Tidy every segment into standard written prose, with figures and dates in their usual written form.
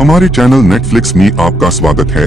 हमारे channel Netflix में आपका स्वागत है।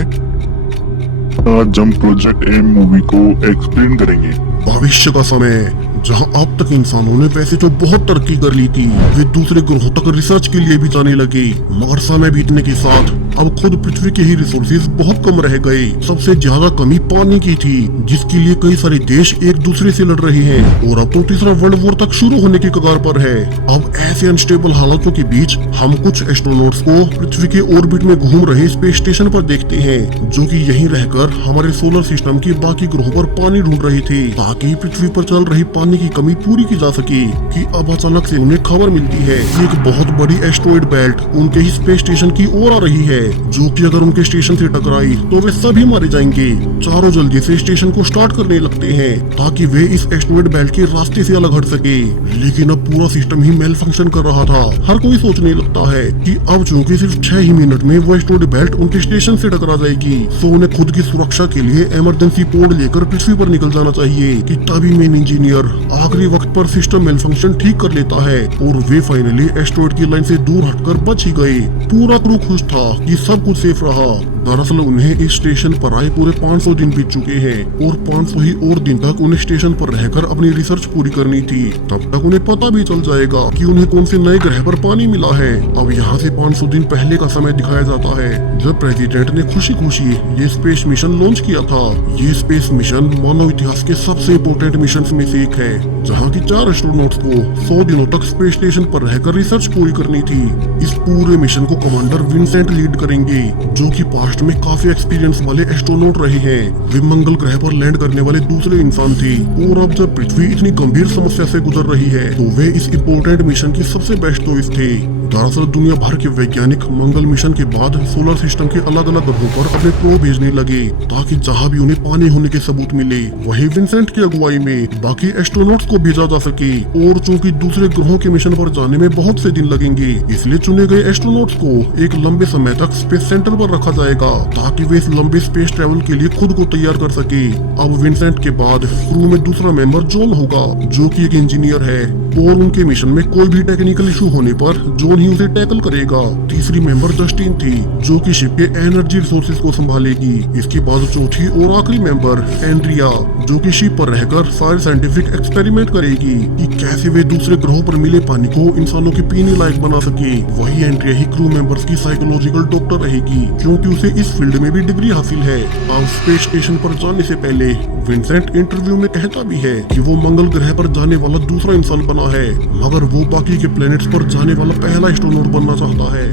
आज हम प्रोजेक्ट एम मूवी को एक्सप्लेन करेंगे। भविष्य का समय जहां अब तक इंसानों ने वैसे तो बहुत तरक्की कर ली थी, वे दूसरे ग्रहों तक रिसर्च के लिए भी जाने लगे, मगर समय बीतने के साथ अब खुद पृथ्वी के ही रिसोर्सेज बहुत कम रह गए। सबसे ज्यादा कमी पानी की थी, जिसके लिए कई सारे देश एक दूसरे से लड़ रहे हैं और अब तो तीसरा वर्ल्ड वॉर तक शुरू होने की कगार पर है। अब ऐसे अनस्टेबल हालातों के बीच हम कुछ एस्ट्रोनॉट्स को पृथ्वी के ऑर्बिट में घूम रहे स्पेस स्टेशन पर देखते हैं, जो कि यहीं रहकर हमारे सोलर सिस्टम के बाकी ग्रहों पर पानी ढूंढ रहे थे, ताकि पृथ्वी पर चल रही पानी की कमी पूरी की जा सके। कि अब अचानक से उन्हें खबर मिलती है कि एक बहुत बड़ी एस्ट्रॉइड बेल्ट उनके ही स्पेस स्टेशन की ओर आ रही है, जो कि अगर उनके स्टेशन से टकराई तो वे सभी मारे जाएंगे। चारों जल्दी से स्टेशन को स्टार्ट करने लगते हैं ताकि वे इस एस्ट्रॉइड बेल्ट के रास्ते से अलग हट सके, लेकिन अब पूरा सिस्टम ही मेल फंक्शन कर रहा था। हर कोई सोचने लगता है कि अब चूंकि सिर्फ 6 ही मिनट में वो एस्ट्रॉइड बेल्ट उनके स्टेशन से टकरा जाएगी, तो उन्हें खुद की सुरक्षा के लिए इमरजेंसी पोड लेकर पृथ्वी पर निकल जाना चाहिए। कि तभी मेन इंजीनियर आखिरी वक्त पर सिस्टम मेल फंक्शन ठीक कर लेता है और वे फाइनली एस्ट्रॉइड की लाइन से दूर हटकर बच ही गए। पूरा क्रू खुश था कि सब कुछ सेफ रहा। दरअसल उन्हें इस स्टेशन पर आए पूरे 500 दिन बीत चुके हैं और 500 ही और दिन तक उन्हें स्टेशन पर रहकर अपनी रिसर्च पूरी करनी थी। तब तक उन्हें पता भी चल जाएगा कि उन्हें कौन से नए ग्रह पर पानी मिला है। अब यहाँ से 500 दिन पहले का समय दिखाया जाता है, जब प्रेसिडेंट ने खुशी खुशी ये स्पेस मिशन लॉन्च किया था। ये स्पेस मिशन मानव इतिहास के सबसे इम्पोर्टेंट मिशन में से एक है, जहाँ की 4 एस्ट्रोनॉट्स को 100 दिनों तक स्पेस स्टेशन पर रहकर रिसर्च पूरी करनी थी। इस पूरे मिशन को कमांडर विंसेंट लीड करेंगे, जो कि पास्ट में काफी एक्सपीरियंस वाले एस्ट्रोनॉट रहे हैं। वे मंगल ग्रह पर लैंड करने वाले दूसरे इंसान थे और अब जब पृथ्वी इतनी गंभीर समस्या से गुजर रही है, तो वे इस इम्पोर्टेंट मिशन की सबसे बेस्ट चॉइस थे। दरअसल दुनिया भर के वैज्ञानिक मंगल मिशन के बाद सोलर सिस्टम के अलग अलग ग्रहों पर अपने प्रोब भेजने लगे, ताकि जहां भी उन्हें पानी होने के सबूत मिले, वहीं विंसेंट की अगुवाई में बाकी एस्ट्रोनॉट्स को भेजा जा सके। और चूंकि दूसरे ग्रहों के मिशन पर जाने में बहुत से दिन लगेंगे, इसलिए चुने गए एस्ट्रोनॉट्स को एक लंबे समय तक स्पेस सेंटर पर रखा जाएगा, ताकि वे इस लंबे स्पेस ट्रेवल के लिए खुद को तैयार कर सके। अब विंसेंट के बाद क्रू में दूसरा मेंबर जॉन होगा, जो कि एक इंजीनियर है और उनके मिशन में कोई भी टेक्निकल इशू होने पर जॉन ही उसे टैकल करेगा। तीसरी मेंबर जस्टिन थी, जो कि शिप के एनर्जी रिसोर्सेज को संभालेगी। इसके बाद चौथी और आखिरी मेंबर एंड्रिया, जो कि शिप पर रहकर सारे साइंटिफिक एक्सपेरिमेंट करेगी कि कैसे वे दूसरे ग्रहों पर मिले पानी को इंसानों के पीने लायक बना सके। वही एंड्रिया ही क्रू मेंबर्स की साइकोलॉजिकल डॉक्टर रहेगी, क्योंकि उसे इस फील्ड में भी डिग्री हासिल है। अब स्पेस स्टेशन पर जाने से पहले विंसेंट इंटरव्यू में कहता भी है कि वो मंगल ग्रह पर जाने वाला दूसरा इंसान बना है, मगर वो बाकी के प्लैनेट्स पर जाने वाला पहला एस्ट्रोनॉट बनना चाहता है।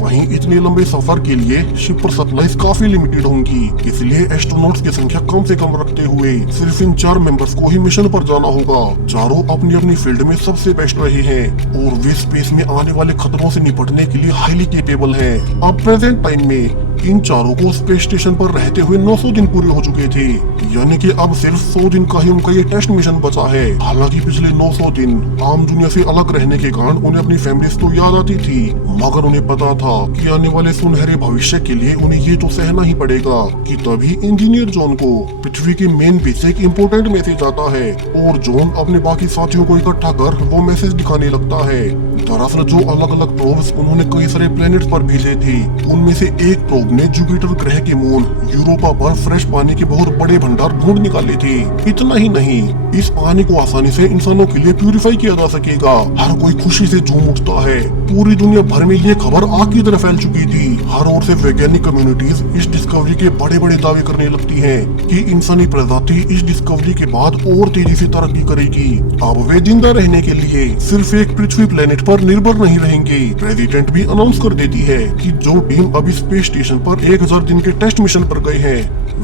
वहीं इतने लंबे सफर के लिए शिप पर सप्लाईज काफी लिमिटेड होंगी, इसलिए एस्ट्रोनॉट्स की संख्या कम से कम रखते हुए सिर्फ इन 4 मेंबर्स को ही मिशन पर जाना होगा। चारों अपनी अपनी फील्ड में सबसे बेस्ट रहे हैं और वे स्पेस में आने वाले खतरों से निपटने के लिए हाईली कैपेबल हैं। अब प्रेजेंट टाइम में इन चारों को स्पेस स्टेशन पर रहते हुए 900 दिन पूरे हो चुके थे, यानी कि अब सिर्फ 100 दिन का ही उनका ये टेस्ट मिशन बचा है। हालांकि पिछले 900 दिन आम दुनिया से अलग रहने के कारण उन्हें अपनी फैमिलीज तो याद आती थी, मगर उन्हें पता था कि आने वाले सुनहरे भविष्य के लिए उन्हें ये तो सहना ही पड़ेगा। कि तभी इंजीनियर जॉन को पृथ्वी के मेन बेस से एक इम्पोर्टेंट मैसेज आता है और जॉन अपने बाकी साथियों को इकट्ठा कर वो मैसेज दिखाने लगता है। दरअसल जो अलग अलग प्रोब्स उन्होंने कई सारे प्लेनेट्स पर भेजे थे, उनमें से एक प्रोब ने जुपिटर ग्रह के मून यूरोपा पर फ्रेश पानी के बहुत बड़े भंडार ढूंढ निकाले थे। इतना ही नहीं, इस पानी को आसानी से इंसानों के लिए प्यूरिफाई किया जा सकेगा। हर कोई खुशी से झूम उठता है। पूरी दुनिया भर में ये खबर आग की तरह फैल चुकी थी। हर ओर से वैज्ञानिक कम्युनिटीज इस डिस्कवरी के बड़े बड़े दावे करने लगती है कि इंसानी प्रजाति इस डिस्कवरी के बाद और तेजी से तरक्की करेगी। अब वे जिंदा रहने के लिए सिर्फ एक पृथ्वी प्लेनेट पर निर्भर नहीं रहेंगे। प्रेसिडेंट भी अनाउंस कर देती है कि जो टीम अभी स्पेस स्टेशन पर 1000 दिन के टेस्ट मिशन पर गए हैं,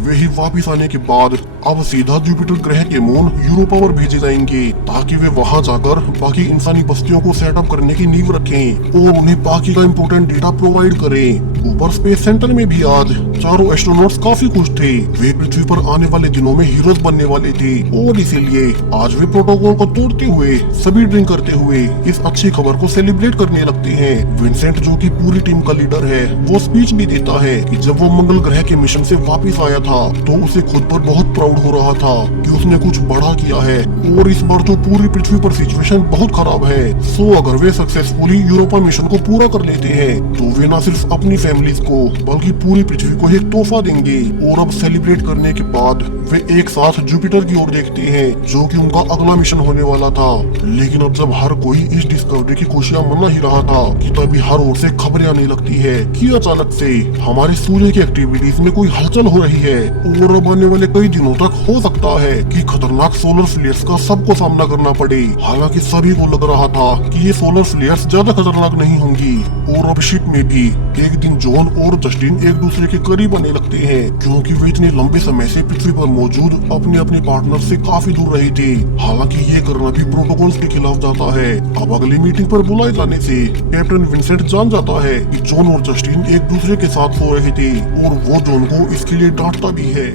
वे ही वापिस आने के बाद अब सीधा जुपिटर ग्रह के मून यूरोपा पर भेजे जाएंगे, ताकि वे वहां जाकर बाकी इंसानी बस्तियों को सेटअप करने की नींव रखें और उन्हें बाकी का इम्पोर्टेंट डेटा प्रोवाइड करें। ऊपर स्पेस सेंटर में भी आज चारों एस्ट्रोनॉट्स काफी खुश थे। वे पृथ्वी पर आने वाले दिनों में हीरोज बनने वाले थे और इसीलिए आज वे प्रोटोकॉल को तोड़ते हुए सभी ड्रिंक करते हुए इस अच्छी खबर को सेलिब्रेट करने लगते हैं। विंसेंट जो कि पूरी टीम का लीडर है वो स्पीच भी देता है कि जब वो मंगल ग्रह के मिशन से वापस आया था तो उसे खुद पर बहुत प्राउड हो रहा था कि उसने कुछ बड़ा किया है और इस बार तो पूरी पृथ्वी पर सिचुएशन बहुत खराब है। सो अगर वे सक्सेसफुली यूरोपा मिशन को पूरा कर लेते हैं तो वे न सिर्फ अपनी फैमिलीज को बल्कि पूरी पृथ्वी को एक तोहफा देंगे। और अब सेलिब्रेट करने के बाद वे एक साथ जुपिटर की ओर देखते हैं जो कि उनका अगला मिशन होने वाला था। लेकिन अब जब हर कोई इस डिस्कवरी की खुशियां मना ही रहा था कि तभी हर ओर से खबरें आने लगती है कि अचानक से हमारे सूर्य की एक्टिविटीज में कोई हलचल हो रही है और अब आने वाले कई दिनों तक हो सकता है कि खतरनाक सोलर फ्लेयर्स का सबको सामना करना पड़े। हालांकि सभी को लग रहा था कि ये सोलर फ्लेयर्स ज्यादा खतरनाक नहीं होंगी। और अब शिप में भी एक दिन जॉन और जस्टिन एक दूसरे के करीब आने लगते हैं क्योंकि वे इतने लंबे समय से पृथ्वी पर मौजूद अपने अपने पार्टनर से काफी दूर रहे थे। हालांकि ये करना भी प्रोटोकॉल्स के खिलाफ जाता है। अब अगली मीटिंग पर बुलाए जाने से कैप्टन विंसेंट जान जाता है कि जॉन और जस्टिन एक दूसरे के साथ सो रहे थे और वो जॉन को इसके लिए डांटता भी है।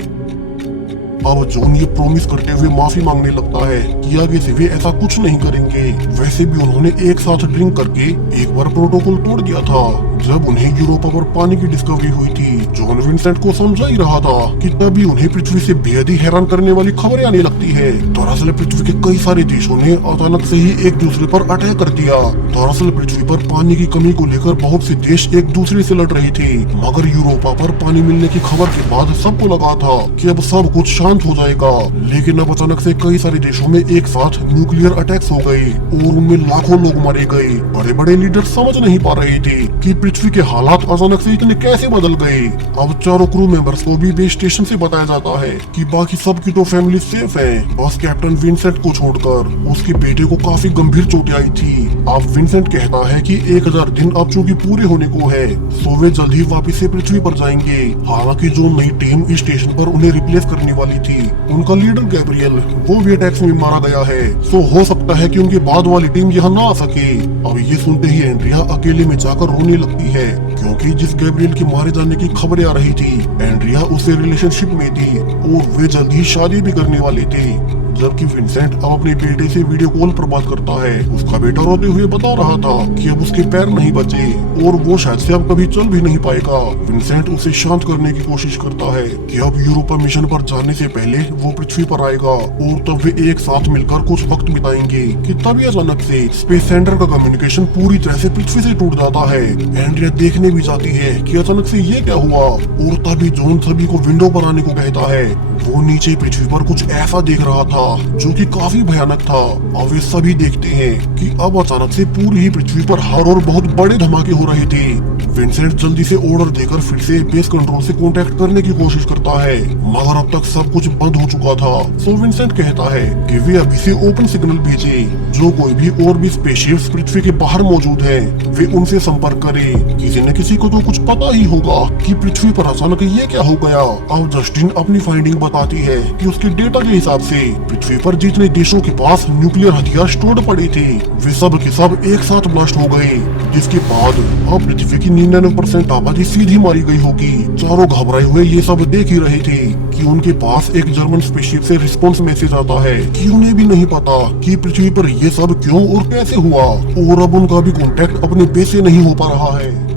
अब जॉन ये प्रॉमिस करते हुए माफी मांगने लगता है कि आगे से वे ऐसा कुछ नहीं करेंगे। वैसे भी उन्होंने एक साथ ड्रिंक करके एक बार प्रोटोकॉल तोड़ दिया था जब उन्हें यूरोपा पर पानी की डिस्कवरी हुई थी। जॉन विंसेंट को समझा ही रहा था कि तभी उन्हें पृथ्वी से बेहद ही हैरान करने वाली खबरें आने लगती है। दरअसल पृथ्वी के कई सारे देशों ने अचानक से ही एक दूसरे पर अटैक कर दिया। दरअसल पृथ्वी पर पानी की कमी को लेकर बहुत से देश एक दूसरे से लड़ रहे थे मगर यूरोपा पर पानी मिलने की खबर के बाद सबको लगा था कि अब सब कुछ शांत हो जाएगा। लेकिन अब अचानक से कई सारे देशों में एक साथ न्यूक्लियर अटैक्स हो गए और उनमें लाखों लोग मारे गए। बड़े बड़े लीडर समझ नहीं पा रहे थे कि पृथ्वी के हालात अचानक से इतने कैसे बदल गए। अब चारों क्रू मेंबर्स को भी बेस स्टेशन से बताया जाता है कि बाकी सबकी तो फैमिली सेफ है, बस कैप्टन विंसेंट को छोड़कर। उसके बेटे को काफी गंभीर चोटें आई थी। अब विंसेंट कहता है कि 1000 दिन अब चूंकि पूरे होने को है तो वे जल्द ही वापिस से पृथ्वी पर जाएंगे। हालांकि जो नई टीम इस स्टेशन पर उन्हें रिप्लेस करने वाली थी उनका लीडर गैब्रियल वो भी अटैक्स में मारा गया है। तो हो सकता है कि उनके बाद वाली टीम यहाँ ना आ सके। अब ये सुनते ही एंड्रिया अकेले में जाकर रोने लगती है क्योंकि जिस गैब्रियल के मारे जाने की खबरें आ रही थी एंड्रिया उससे रिलेशनशिप में थी और वे जल्द ही शादी भी करने वाले थे। जबकि विंसेंट अब अपने बेटे से वीडियो कॉल पर बात करता है। उसका बेटा रोते हुए बता रहा था कि अब उसके पैर नहीं बचे और वो शायद से अब कभी चल भी नहीं पाएगा। विंसेंट उसे शांत करने की कोशिश करता है कि अब यूरोपा मिशन पर जाने से पहले वो पृथ्वी पर आएगा और तब वे एक साथ मिलकर कुछ वक्त बिताएंगे। कि तभी अचानक से स्पेस सेंटर का कम्युनिकेशन पूरी तरह से पृथ्वी से टूट जाता है। एंड्रिया देखने भी जाती है कि अचानक से ये क्या हुआ और तभी जॉन सभी को विंडो पर आने को कहता है। वो नीचे पृथ्वी पर कुछ ऐसा देख रहा था जो कि काफी भयानक था। और वे सभी देखते हैं कि अब अचानक से पूरी ही पृथ्वी पर हर और बहुत बड़े धमाके हो रहे थे। विंसेंट जल्दी से ऑर्डर देकर फिर से बेस कंट्रोल से कांटेक्ट करने की कोशिश करता है मगर अब तक सब कुछ बंद हो चुका था। सो विंसेंट कहता है कि वे अभी से ओपन सिग्नल भेजे, जो कोई भी और भी स्पेसशिप्स पृथ्वी के बाहर मौजूद है वे उनसे संपर्क करें। किसी न किसी को तो कुछ पता ही होगा कि पृथ्वी पर अचानक ये क्या हो गया। अब जस्टिन अपनी फाइंडिंग बताती है कि उसके डेटा के हिसाब से पृथ्वी पर जितने देशों के पास न्यूक्लियर हथियार स्टोर्ड पड़े थे वे सब के सब एक साथ ब्लास्ट हो गए, जिसके बाद अब पृथ्वी की 99% आबादी सीधी मारी गई होगी। चारों घबराए हुए ये सब देख ही रहे थे कि उनके पास एक जर्मन स्पेसशिप से रिस्पांस मैसेज आता है कि उन्हें भी नहीं पता कि पृथ्वी पर ये सब क्यों और कैसे हुआ और अब उनका भी कांटेक्ट अपने बेस से नहीं हो पा रहा है।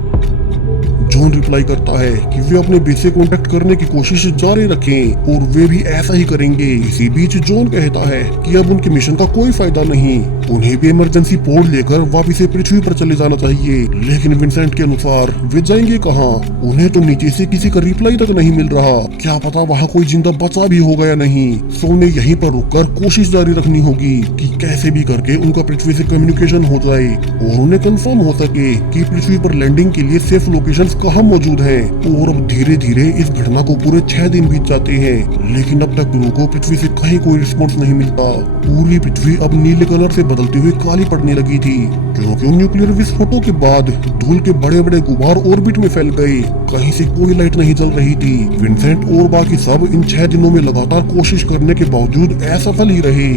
जॉन रिप्लाई करता है कि वे अपने बेस से कांटेक्ट करने की कोशिश जारी रखें और वे भी ऐसा ही करेंगे। इसी बीच जॉन कहता है कि अब उनके मिशन का कोई फायदा नहीं, उन्हें भी इमरजेंसी पोर्ट लेकर वापस से पृथ्वी पर चले जाना चाहिए। लेकिन विंसेंट के अनुसार वे जाएंगे कहाँ? उन्हें तो नीचे से किसी का रिप्लाई तक नहीं मिल रहा, क्या पता वहाँ कोई जिंदा बचा भी हो गया नहीं। सो उन्हें यहीं पर रुककर कोशिश जारी रखनी होगी कि कैसे भी करके उनका पृथ्वी से कम्युनिकेशन हो जाए और उन्हें कंफर्म हो सके कि पृथ्वी पर लैंडिंग के लिए सेफ लोकेशंस कहाँ मौजूद है। और अब धीरे धीरे इस घटना को पूरे 6 दिन बीत जाते हैं लेकिन अब तक क्रू को पृथ्वी से कहीं कोई रिस्पॉन्स नहीं मिलता। पूरी पृथ्वी अब नीले कलर से बदलती हुई काली पड़ने लगी थी क्योंकि न्यूक्लियर विस्फोटों के बाद धूल के बड़े बड़े गुबार ऑर्बिट में फैल गए। कहीं से कोई लाइट नहीं जल रही थी। विंसेंट और बाकी सब इन 6 दिनों में लगातार कोशिश करने के बावजूद असफल ही रहे।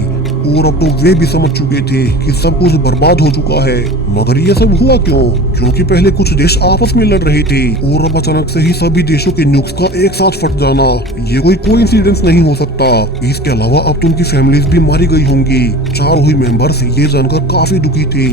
और अब तो वे भी समझ चुके थे कि सब कुछ बर्बाद हो चुका है। मगर ये सब हुआ क्यों? क्योंकि पहले कुछ देश आपस में लड़ रहे थे और अब अचानक से ही सभी देशों के न्यूक्स का एक साथ फट जाना ये कोई कोइंसिडेंस नहीं हो सकता। इसके अलावा अब तो उनकी फैमिलीज भी मारी गई होंगी। चारों ही मेंबर्स ये जानकर काफी दुखी थे।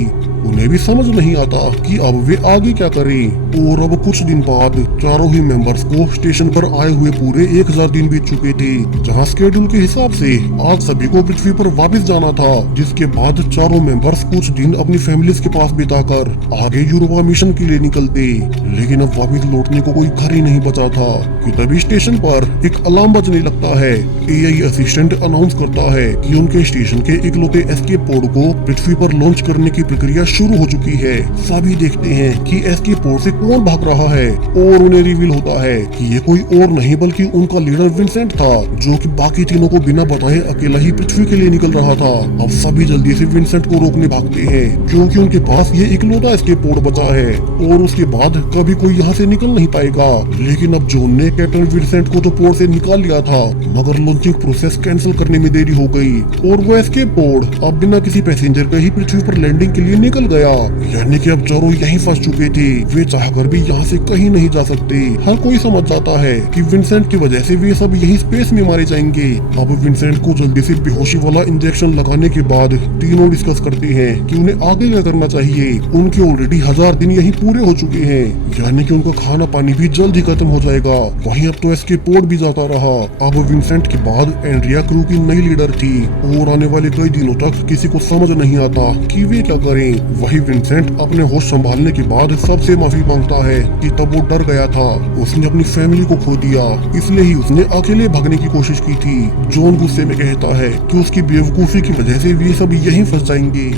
उन्हें भी समझ नहीं आता कि अब वे आगे क्या करें। और अब कुछ दिन बाद चारों ही मेंबर्स को स्टेशन पर आए हुए पूरे 1000 दिन बीत चुके थे, जहां शेड्यूल के हिसाब से आज सभी को पृथ्वी पर वापस जाना था। जिसके बाद चारों मेंबर्स कुछ दिन अपनी फैमिलीज के पास बिताकर आगे यूरोपा मिशन के लिए निकलते। लेकिन अब वापस लौटने को कोई घर ही नहीं बचा था कि तभी स्टेशन पर एक अलार्म बजने लगता है। एआई असिस्टेंट अनाउंस करता है कि उनके स्टेशन के इकलौते एस्केप पोड को पृथ्वी पर लॉन्च करने की प्रक्रिया शुरू हो चुकी है। सभी देखते हैं कि एस्केप पोड से कौन भाग रहा है और उन्हें रिवील होता है कि ये कोई और नहीं बल्कि उनका लीडर विंसेंट था, जो कि बाकी तीनों को बिना बताए अकेला ही पृथ्वी के लिए निकल रहा था। अब सभी जल्दी से विंसेंट को रोकने भागते हैं क्योंकि उनके पास ये इकलौता एस्केप पोड बचा है और उसके बाद कभी कोई यहाँ से निकल नहीं पाएगा। लेकिन अब जॉन ने कैप्टन विंसेंट को तो पोड से निकाल लिया था, मगर लॉन्चिंग प्रोसेस कैंसिल करने में देरी हो गई और वो एस्केप पोड अब बिना किसी पैसेंजर के ही पृथ्वी पर लैंडिंग के लिए निकल गया। यानी कि अब चारों यहीं फंस चुके थे। वे चाहकर भी यहाँ से कहीं नहीं जा सकते। हर कोई समझ जाता है कि विंसेंट की वजह से वे सब यहीं स्पेस में मारे जाएंगे। अब विंसेंट को जल्दी से बेहोशी वाला इंजेक्शन लगाने के बाद तीनों डिस्कस करते हैं कि उन्हें आगे क्या करना चाहिए। उनके ऑलरेडी 1000 दिन यहीं पूरे हो चुके हैं, यानी कि उनका खाना पानी भी जल्द ही खत्म हो जाएगा। वहीं अब तो एस्केप पोड भी जाता रहा। अब विंसेंट के बाद एंड्रिया क्रू की नई लीडर थी और आने वाले कई दिनों तक किसी को समझ नहीं आता कि वे क्या करें। वही विंसेंट अपने होश संभालने के बाद सबसे माफी मांगता है कि तब वो डर गया था। उसने अपनी फैमिली को खो दिया, इसलिए ही उसने अकेले भागने की कोशिश की थी। जॉन गुस्से में कहता है कि उसकी बेवकूफी की वजह से वे सब यहीं फंस जाएंगे।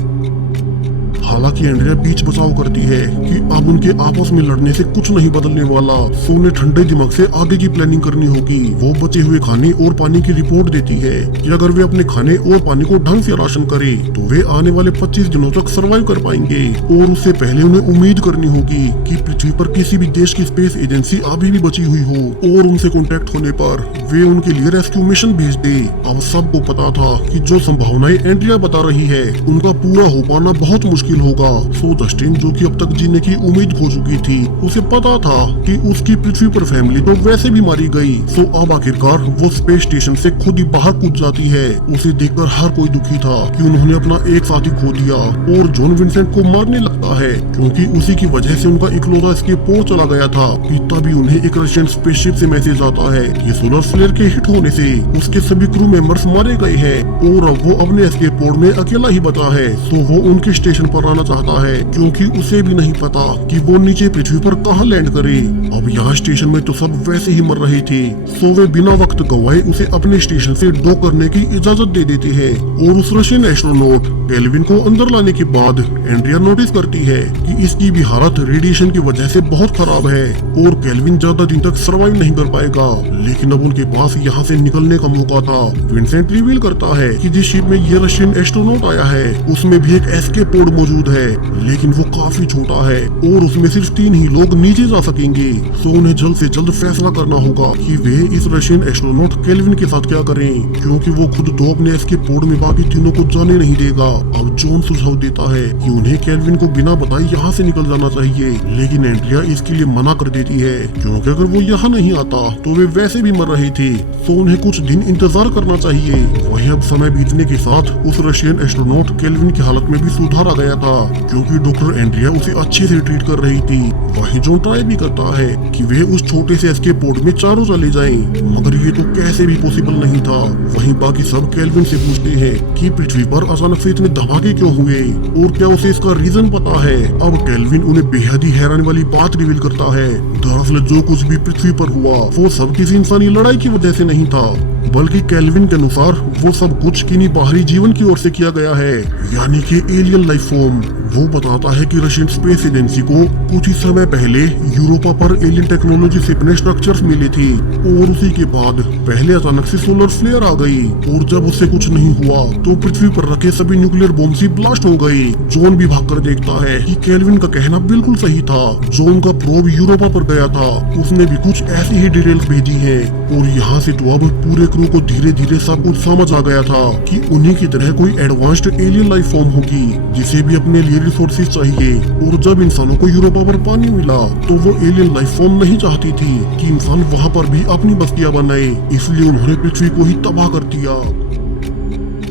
हालांकि एंड्रिया बीच बचाव करती है कि अब उनके आपस में लड़ने से कुछ नहीं बदलने वाला, सो उन्हें ठंडे दिमाग से आगे की प्लानिंग करनी होगी। वो बचे हुए खाने और पानी की रिपोर्ट देती है कि अगर वे अपने खाने और पानी को ढंग से राशन करें तो वे आने वाले 25 दिनों तक सरवाइव कर पाएंगे। और उससे पहले उन्हें उम्मीद करनी होगी कि पृथ्वी पर किसी भी देश की स्पेस एजेंसी अभी भी बची हुई हो और उनसे कॉन्टेक्ट होने पर वे उनके लिए रेस्क्यू मिशन भेज दे। अब सबको पता था कि जो संभावनाएं एंड्रिया बता रही है उनका पूरा हो पाना बहुत मुश्किल होगा। सो जस्टिन, जो कि अब तक जीने की उम्मीद खो चुकी थी, उसे पता था कि उसकी पृथ्वी पर फैमिली तो वैसे भी मारी गई। सो अब आखिरकार वो स्पेस स्टेशन से खुद ही बाहर कूद जाती है। उसे देखकर हर कोई दुखी था कि उन्होंने अपना एक साथी खो दिया और जॉन विंसेंट को मारने लगता है क्योंकि उसी की वजह से उनका इकलौता एस्केप पोड चला गया था। कि तभी उन्हें एक रशियन स्पेसशिप से मैसेज आता है कि सोलर फ्लेयर के हिट होने से उसके सभी क्रू मेंबर्स मारे गए हैं और अब वो अपने एस्केप पोड में अकेला ही बचा है। सो वो उनके स्टेशन पर आना चाहता है क्योंकि उसे भी नहीं पता कि वो नीचे पृथ्वी पर कहाँ लैंड करे। अब यहाँ स्टेशन में तो सब वैसे ही मर रहे थे, सो वे बिना वक्त गवाए उसे अपने स्टेशन से डॉक करने की इजाजत दे देते हैं। और उस रशियन एस्ट्रोनॉट केल्विन को अंदर लाने के बाद एंड्रिया नोटिस करती है कि इसकी भी हालत रेडिएशन की वजह से बहुत खराब है और केल्विन ज्यादा दिन तक सरवाइव नहीं कर पाएगा। लेकिन अब उनके पास यहाँ से निकलने का मौका था। विंसेंट रिवील करता है कि जिस शिप में ये रशियन एस्ट्रोनॉट आया है उसमें भी एक एस्केप पोड मौजूद है, लेकिन वो काफी छोटा है और उसमें सिर्फ 3 ही लोग नीचे जा सकेंगे। सो उन्हें जल्द से जल्द फैसला करना होगा कि वे इस रशियन एस्ट्रोनॉट केल्विन के साथ क्या करें, क्योंकि वो खुद तो अपने एस्केप पोड में बाकी तीनों को जाने नहीं देगा। अब जॉन सुझाव देता है कि उन्हें केल्विन को बिना बताए यहाँ से निकल जाना चाहिए, लेकिन एंड्रिया इसके लिए मना कर देती है क्योंकि अगर वो यहाँ नहीं आता तो वे वैसे भी मर रहे थे। तो उन्हें कुछ दिन इंतजार करना चाहिए। वहीं अब समय बीतने के साथ उस रशियन एस्ट्रोनॉट केल्विन की हालत में भी सुधार आ गया था क्योंकि डॉक्टर एंड्रिया उसे अच्छे से ट्रीट कर रही थी। वहीं जॉन ट्राई भी करता है कि वे उस छोटे से एस्केप पोड में चारों चले जाएं, मगर ये तो कैसे भी पॉसिबल नहीं था। वहीं बाकी सब केल्विन से पूछते हैं कि पृथ्वी पर अचानक से इतने धमाके क्यों हुए और क्या उसे इसका रीजन पता है। अब केल्विन उन्हें बेहद ही हैरान वाली बात रिवील करता है। दरअसल जो कुछ भी पृथ्वी पर हुआ वो सब किसी इंसानी लड़ाई की वजह से नहीं था, बल्कि केल्विन के अनुसार वो सब कुछ किन्हीं बाहरी जीवन की ओर से किया गया है, यानी कि एलियन लाइफ फॉर्म। वो बताता है कि रशियन स्पेस एजेंसी को कुछ ही समय पहले यूरोपा पर एलियन टेक्नोलॉजी से बने स्ट्रक्चर्स मिले थे और उसी के बाद पहले अचानक से सोलर फ्लेयर आ गई और जब उससे कुछ नहीं हुआ तो पृथ्वी पर रखे सभी न्यूक्लियर बॉम्ब ही ब्लास्ट हो गए। जॉन भी भागकर देखता है कि केल्विन का कहना बिल्कुल सही था। जॉन का प्रोब यूरोपा पर गया था, उसने भी कुछ ऐसी ही डिटेल्स भेजी है और यहाँ से तो अब पूरे क्रू को धीरे धीरे सब कुछ समझ आ गया था कि उन्हीं की तरह कोई एडवांस्ड एलियन लाइफ फॉर्म होगी जिसे भी अपने लिए रिसोर्सेज चाहिए। और जब इंसानों को यूरोपा पर पानी मिला तो वो एलियन लाइफ फॉर्म नहीं चाहती थी कि इंसान वहाँ पर भी अपनी बस्तियां बनाए, इसलिए उन्होंने पृथ्वी को ही तबाह कर दिया।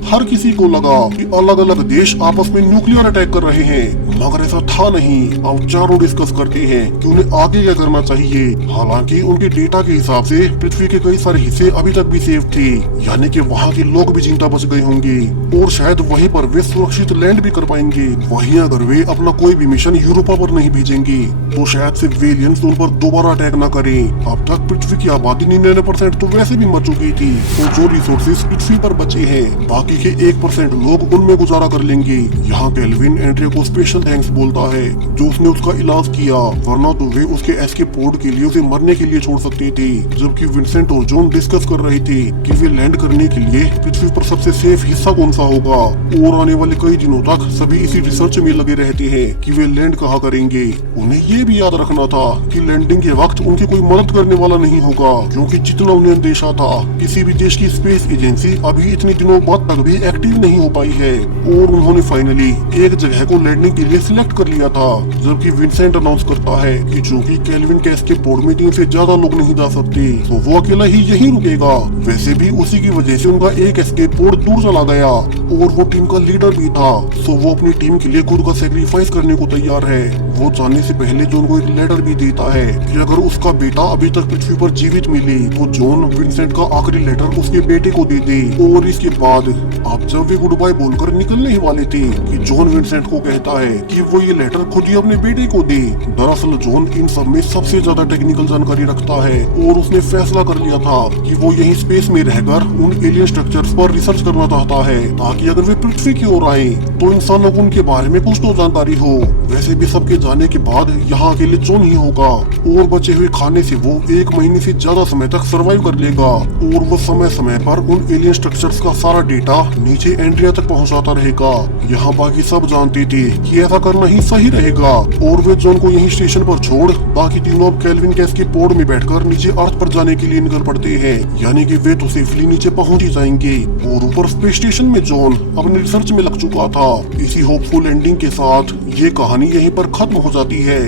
हर किसी को लगा कि अलग अलग देश आपस में न्यूक्लियर अटैक कर रहे हैं, मगर ऐसा था नहीं। अब चारों डिस्कस करते हैं कि उन्हें आगे क्या करना चाहिए। हालांकि उनके डेटा के हिसाब से पृथ्वी के कई सारे हिस्से अभी तक भी सेफ थे, यानी कि वहाँ के लोग भी जिंदा बच गए होंगे और शायद वहीं पर वे सुरक्षित लैंड भी कर पाएंगे। वहीं अगर वे अपना कोई भी मिशन यूरोपा पर नहीं भेजेंगे तो शायद से एलियंस उन पर दोबारा अटैक न करें। अब तक पृथ्वी की आबादी 99% तो वैसे भी मर चुकी थी और जो रिसोर्सेज पृथ्वी पर बचे हैं बाकी के 1% लोग उनमें गुजारा कर लेंगे। यहाँ केल्विन एंड्रे को स्पेशल थैंक्स बोलता है जो उसने उसका इलाज किया, वरना तो वे उसके एस्केप पोड के लिए उसे मरने के लिए छोड़ सकते थे। जबकि विंसेंट और जॉन डिस्कस कर रहे थे कि वे लैंड करने के लिए पृथ्वी पर सबसे सेफ हिस्सा कौन सा होगा और आने वाले कई दिनों तक सभी इसी रिसर्च में लगे रहते हैं कि वे लैंड कहाँ करेंगे। उन्हें ये भी याद रखना था कि लैंडिंग के वक्त उनकी कोई मदद करने वाला नहीं होगा, क्योंकि जितना उन्हें अंदेशा था किसी भी देश की स्पेस एजेंसी अभी इतने दिनों बाद तक भी एक्टिव नहीं हो पाई है। और उन्होंने फाइनली एक जगह को लैंडिंग के लिए सिलेक्ट कर लिया था। जबकि विंसेंट अनाउंस करता है कि चूंकि केल्विन के एस्केप पोड में 3 से ज्यादा लोग नहीं जा सकते तो वो अकेला ही यहीं रुकेगा। वैसे भी उसी की वजह से उनका एक एस्केप पोड दूर चला गया और वो टीम का लीडर भी था, तो वो अपनी टीम के लिए खुद का सेक्रीफाइस करने को तैयार है। वो जाने से पहले जॉन को एक लेटर भी देता है कि अगर उसका बेटा अभी तक पृथ्वी पर जीवित मिले तो जॉन विंसेंट का आखिरी लेटर उसके बेटे को दे दे। और इसके बाद अब जब वे गुड बाय बोलकर निकलने ही वाले थे कि जॉन विंसेंट को कहता है कि वो ये लेटर खुद ही अपने बेटे को दे। दरअसल जॉन इन सब में सबसे ज्यादा टेक्निकल जानकारी रखता है और उसने फैसला कर लिया था कि वो यही स्पेस में रहकर उन एलियन स्ट्रक्चर्स पर रिसर्च करना चाहता है, ताकि अगर वे पृथ्वी की ओर आए तो इंसानों को उनके बारे में कुछ तो जानकारी हो। वैसे भी सबके जाने के बाद यहाँ अकेले जॉन ही होगा और बचे हुए खाने से वो 1 महीने से ज्यादा समय तक सर्वाइव कर लेगा और वो समय समय पर उन एलियन स्ट्रक्चर्स का सारा डेटा नीचे एंड्रिया तक पहुँचाता रहेगा। यहाँ बाकी सब जानते थे कि ऐसा करना ही सही रहेगा और वे जॉन को यही स्टेशन पर छोड़ बाकी तीनों अब केल्विन के एस्केप पोड में बैठकर नीचे अर्थ पर जाने के लिए निकल पड़ते हैं, यानी कि वे तो सेफली नीचे पहुंच ही जाएंगे। और ऊपर स्पेस स्टेशन में जॉन अपने रिसर्च में लग चुका था। इसी होपफुल एंडिंग के साथ ये कहानी यहीं पर खत्म हो जाती है।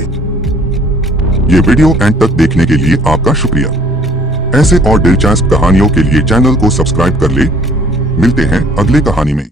ये वीडियो एंड तक देखने के लिए आपका शुक्रिया। ऐसे और दिलचस्प कहानियों के लिए चैनल को सब्सक्राइब कर ले। मिलते हैं अगले कहानी में।